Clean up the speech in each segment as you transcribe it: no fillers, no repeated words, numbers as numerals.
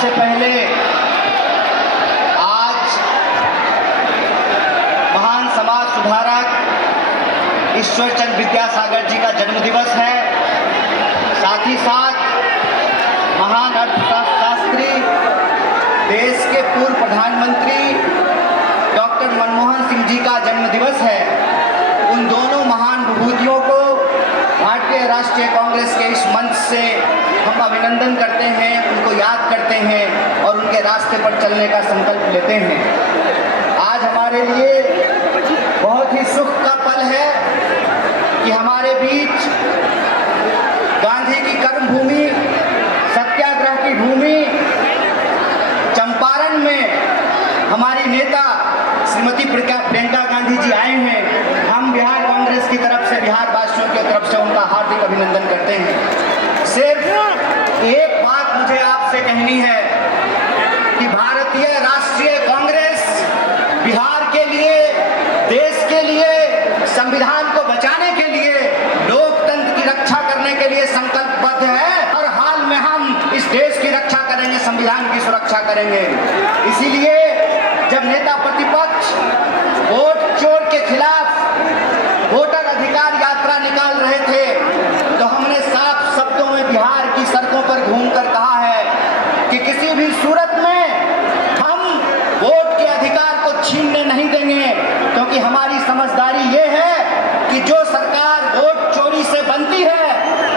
सबसे पहले आज महान समाज सुधारक ईश्वरचंद्र विद्यासागर जी का जन्म दिवस है। साथ ही साथ महान अर्थशास्त्री, देश के पूर्व प्रधानमंत्री डॉक्टर मनमोहन सिंह जी का जन्म दिवस है। उन दोनों महान विभूतियों को भारतीय राष्ट्रीय कांग्रेस के इस मंच से हम अभिनंदन करते हैं, उनको याद करते हैं और उनके रास्ते पर चलने का संकल्प लेते हैं। आज हमारे लिए बहुत ही सुख का पल है कि हमारे बीच गांधी की कर्मभूमि, सत्याग्रह की भूमि चंपारण में हमारी नेता श्रीमती प्रियंका गांधी जी आए हैं। हम बिहार कांग्रेस की तरफ से, बिहार वासियों की तरफ से उनका हार्दिक अभिनंदन करते हैं। सिर्फ एक बात मुझे आपसे कहनी है कि भारतीय राष्ट्रीय कांग्रेस बिहार के लिए, देश के लिए, संविधान को बचाने के लिए, लोकतंत्र की रक्षा करने के लिए संकल्पबद्ध है। हर हाल में हम इस देश की रक्षा करेंगे, संविधान की सुरक्षा करेंगे। इसीलिए जब नेता प्रतिपक्ष वोट चोर के खिलाफ वोटर अधिकार यात्रा निकाल रहे थे तो हमने साफ शब्दों में बिहार की सड़कों पर घूमकर कहा है कि किसी भी सूरत में हम वोट के अधिकार को छीनने नहीं देंगे, क्योंकि हमारी समझदारी ये है कि जो सरकार वोट चोरी से बनती है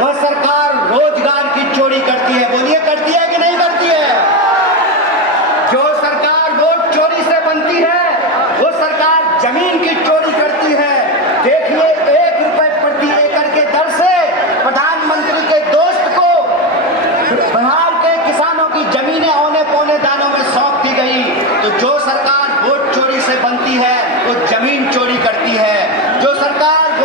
वह सरकार रोजगार की चोरी करती है। बोलिए, करती है कि नहीं करती है? जो सरकार वोट चोरी से बनती है वो सरकार जमीन की चोरी करती है। देखिए, 1 रुपए प्रति एकड़ के दर से प्रधानमंत्री के दोस्त को बिहार के किसानों की जमीनें औने पौने दानों में सौंप दी गई। तो जो सरकार वोट चोरी से बनती है वो जमीन चोरी करती है। जो सरकार